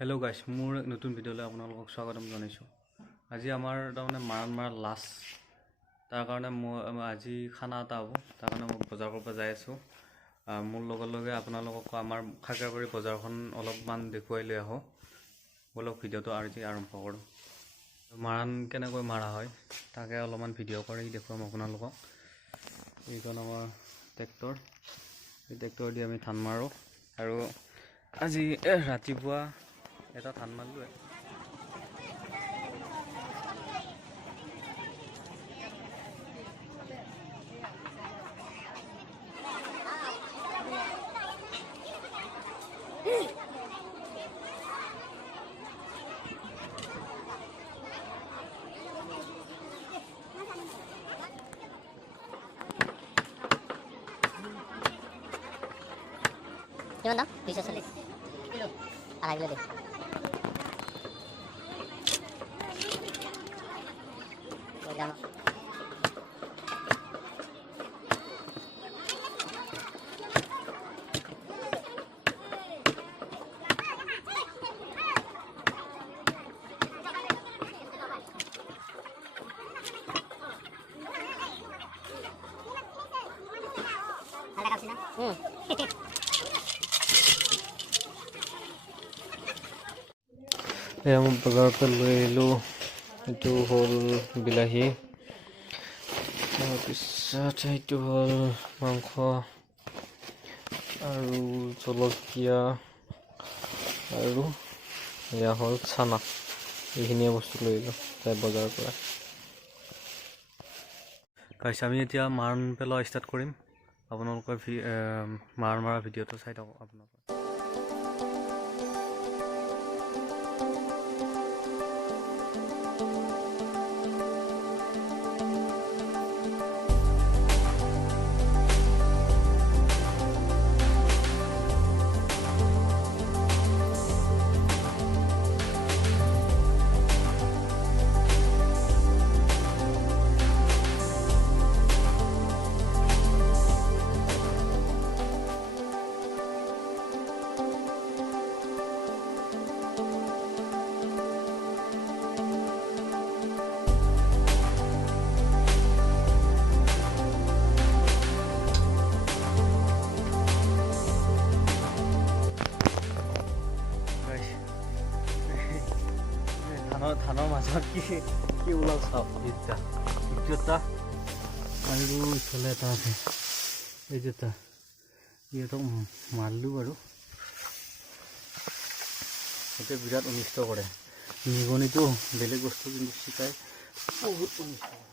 Hello' গাইছ, মোৰ নতুন ভিডিঅ'লৈ আপোনালোকক স্বাগতম জনাইছোঁ। আজি আমাৰ তাৰমানে মাৰা লাষ্ট, তাৰ কাৰণে মই আজি খানা এটা হ'ব, তাৰ কাৰণে মই বজাৰ কৰিব যাই আছোঁ। মোৰ লগে আপোনালোকক আমাৰ খাগৰাবাৰী বজাৰখন অলপমান দেখুৱাই লৈ আহোঁ। বলক ভিডিঅ'টো আজি আৰম্ভ কৰোঁ। মাৰাণ কেনেকৈ মাৰা হয় তাকে অলপমান ভিডিঅ' কৰি দেখুৱাম আপোনালোকক। এইখন আমাৰ ট্ৰেক্টৰ, এই ট্ৰেক্টৰ দি আমি ধান মাৰোঁ। আৰু আজি ৰাতিপুৱা এটা ধান মাৰিলোঁ। কিমান দাম? 240 কিলো, আধা কিলো দে। এয়া মই বজাৰৰ পৰা লৈ আহিলোঁ। এইটো হ'ল বিলাহী, তাৰপিছত এইটো হ'ল মাংস আৰু জলকীয়া আৰু এয়া হ'ল চানা। এইখিনিয়ে বস্তু লৈ আহিলোঁ তাই বজাৰৰ পৰা। গাইছ, আমি এতিয়া মাৰাণ পেলোৱা ষ্টাৰ্ট কৰিম। আপোনালোকে মাৰাণ মৰা ভিডিঅ'টো চাই থাকক আপোনালোকে। ধানৰ মাজত কি ওলাল চাওক। এটা আৰু ইফালে এটা আছে, এই যে এটা ইহঁতক মাৰিলোঁ বাৰু। এতিয়া বিৰাট অনিষ্ট কৰে। নিগনিটো বেলেগ বস্তু, কিন্তু চিকাই বহুত অনিষ্ট কৰে।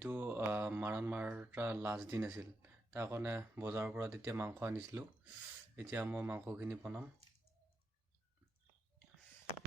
যিটো মাৰণ মাৰা লাষ্ট দিন আছিল তাৰ কাৰণে বজাৰৰ পৰা তেতিয়া মাংস আনিছিলোঁ। এতিয়া মই মাংসখিনি বনাম।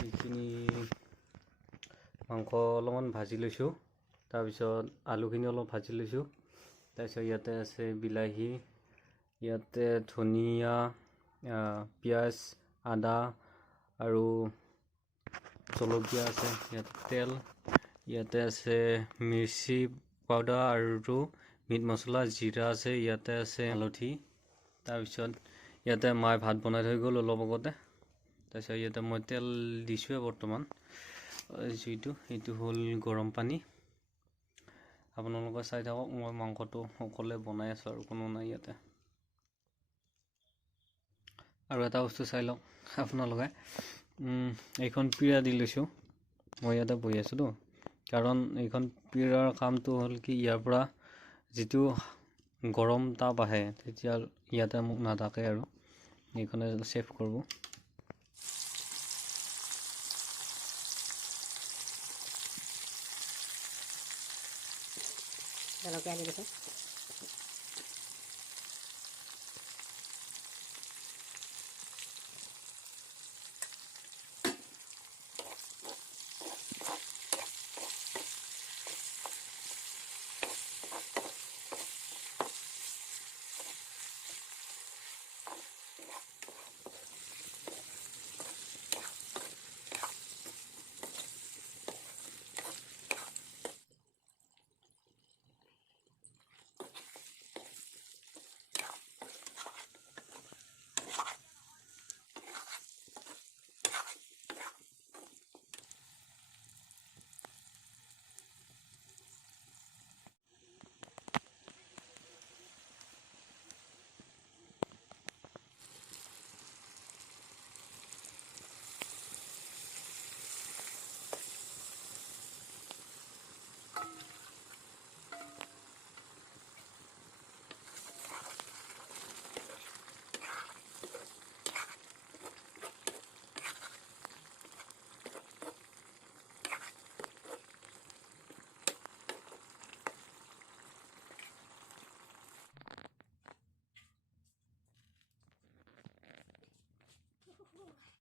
এইখিনি মাংস অলপমান ভাজি লৈছোঁ, তাৰপিছত আলুখিনি অলপ ভাজি লৈছোঁ। তাৰপিছত ইয়াতে আছে বিলাহী, ইয়াতে ধনিয়া, পিঁয়াজ, আদা আৰু জলকীয়া আছে, ইয়াতে তেল, ইয়াতে আছে মিৰ্চি পাউডাৰ আৰু মিট মছলা, জিৰা আছে, ইয়াতে আছে হালধি। তাৰপিছত ইয়াতে মায়ে ভাত বনাই থৈ গ'ল অলপ আগতে। তাৰপিছত ইয়াতে মই তেল দিছোঁৱে বৰ্তমান। এইটো হ'ল গৰম পানী। আপোনালোকে চাই থাকক, মই মাংসটো অকলে বনাই আছোঁ আৰু কোনো নাই ইয়াতে। আৰু এটা বস্তু চাই লওক আপোনালোকে, এইখন পিৰা দি লৈছোঁ। মই ইয়াতে বহি আছোঁতো, কাৰণ এইখন পিৰাৰ কামটো হ'ল কি, ইয়াৰ পৰা যিটো গৰম তাপ আহে তেতিয়া ইয়াতে মোক নাথাকে আৰু এইখনে ছেভ কৰিব। জলকীয়া দি দিছোঁ।